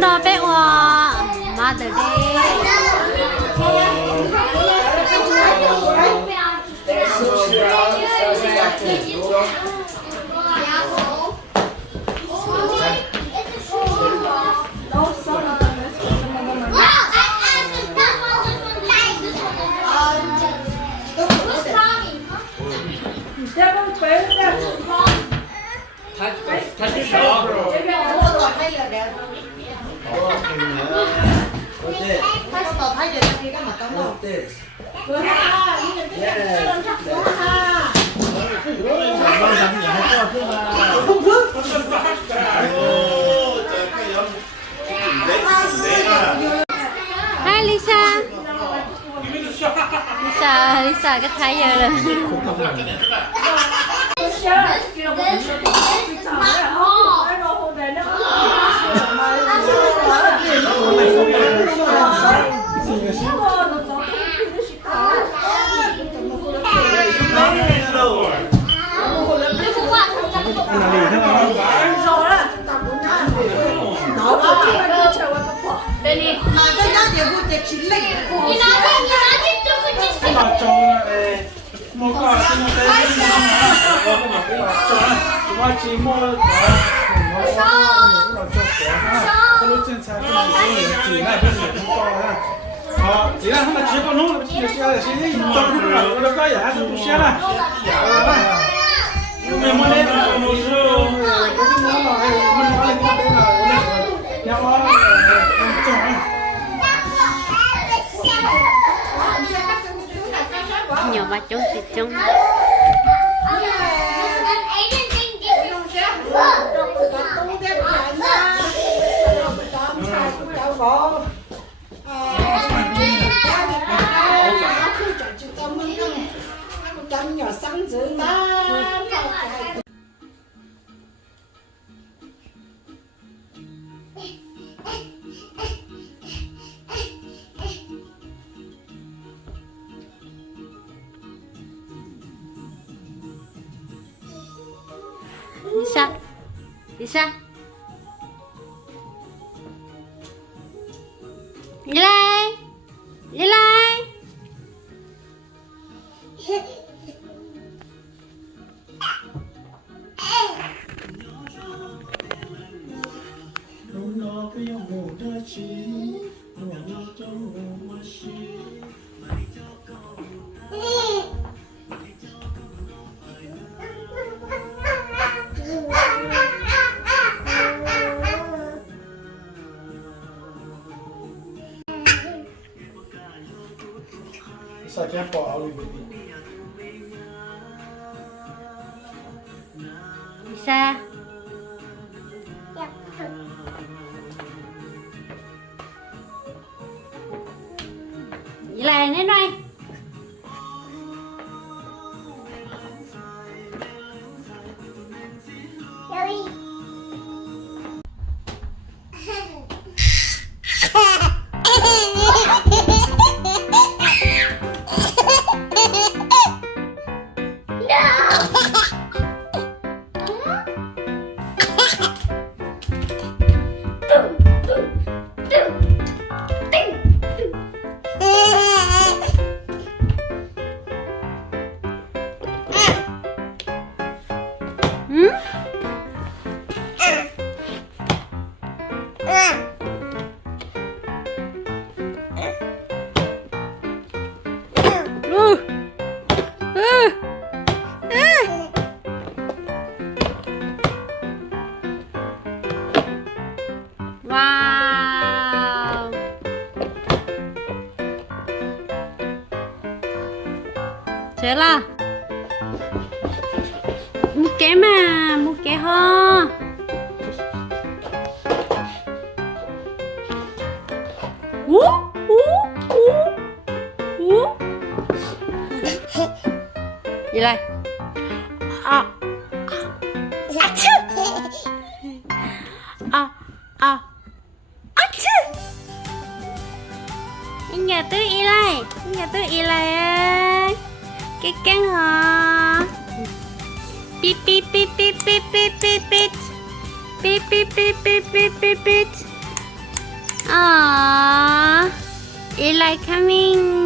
Nó bé hoa Mother Day. Hi Lisa. Lisa cái thái giờ rồi. chỉ là không là chỉ có nút là chỉ là chỉ trong cái là nó có giả cho tôi xem này mình muốn đến một số mình nói là cái là nhau Nhiều ba chú thì chung. Lisa, Lisa, đi lại, đi lại. Sao chép bỏ áo đi Lisa. Đi lại đến đây. Wow. Thế là một cái mà một cái ho. Ú ú. Eli. À. À. À. Nhà tôi Eli. Nhà tôi Eli ơi. Cái căng hả? Beep beep beep beep beep beep beep beep. Beep beep beep beep beep beep beep. Aww. Eli coming.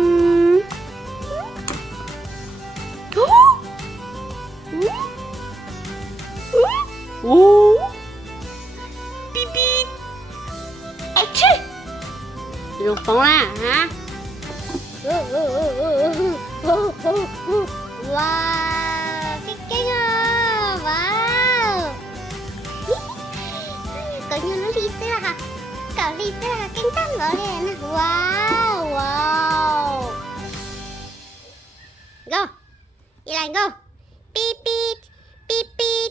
Beep beep. Achoo. Dùng phóng ra hả? Wow, cái cưng à, wow. Cậu như nó đi xe hả? Cậu đi xe hả? Cánh tắm mở lên. Wow, wow. Go. Eli go. Beep beep. Beep beep.